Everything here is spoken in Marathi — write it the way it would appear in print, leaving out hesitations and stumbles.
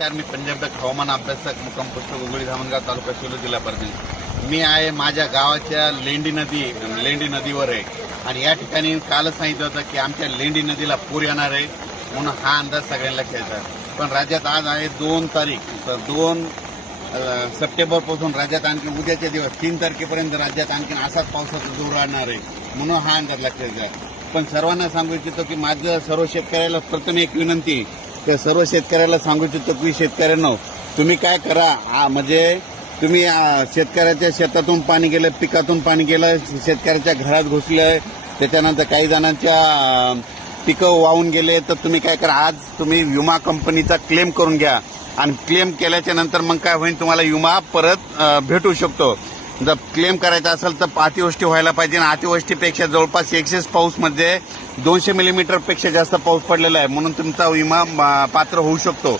नमस्कार, मी पंजाब हवामान अभ्यासक मुक्काम पोस्ट गुगळी धामणगाव तालुका शिरूर जिल्हा परभणी. मी आहे माझ्या गावाच्या लेंडी नदीवर आहे आणि या ठिकाणी कालच सांगितलं होतं की आमच्या लेंडी नदीला पूर येणार आहे म्हणून हा अंदाज सगळ्यांना घ्यायचा. पण राज्यात आज आहे 2 तारीख, तर 2 सप्टेंबरपासून राज्यात आणखी उद्याचे दिवस 3 तारखेपर्यंत राज्यात आणखी असाच पावसाचा जोर राहणार आहे म्हणून हा अंदाज लक्षात घ्या. पण सर्वांना सांगू इच्छितो की माझं सर्व शेतकऱ्याला प्रथम एक विनंती, तर सर्व शेतकऱ्याला सांगू इच्छितो की शेतकऱ्यांनो तुम्ही काय करा, म्हणजे तुम्ही शेतकऱ्याच्या शेतातून पाणी गेलं, पिकातून पाणी गेलं, शेतकऱ्याच्या घरात घुसलं, त्याच्यानंतर काही जणांच्या पिकं वाहून गेले, तर तुम्ही काय करा, आज तुम्ही विमा कंपनीचा क्लेम करून घ्या आणि क्लेम केल्याच्या नंतर मग काय होईल, तुम्हाला विमा परत भेटू शकतो. जर क्लेम करायचा असेल तर अतिवृष्टी व्हायला पाहिजे आणि अतिवृष्टीपेक्षा जवळपास एक्सेस पाऊसमध्ये 200 मिलीमीटर पेक्षा जास्त पाऊस पडलेला आहे म्हणून तुमचा विमा पात्र होऊ शकतो.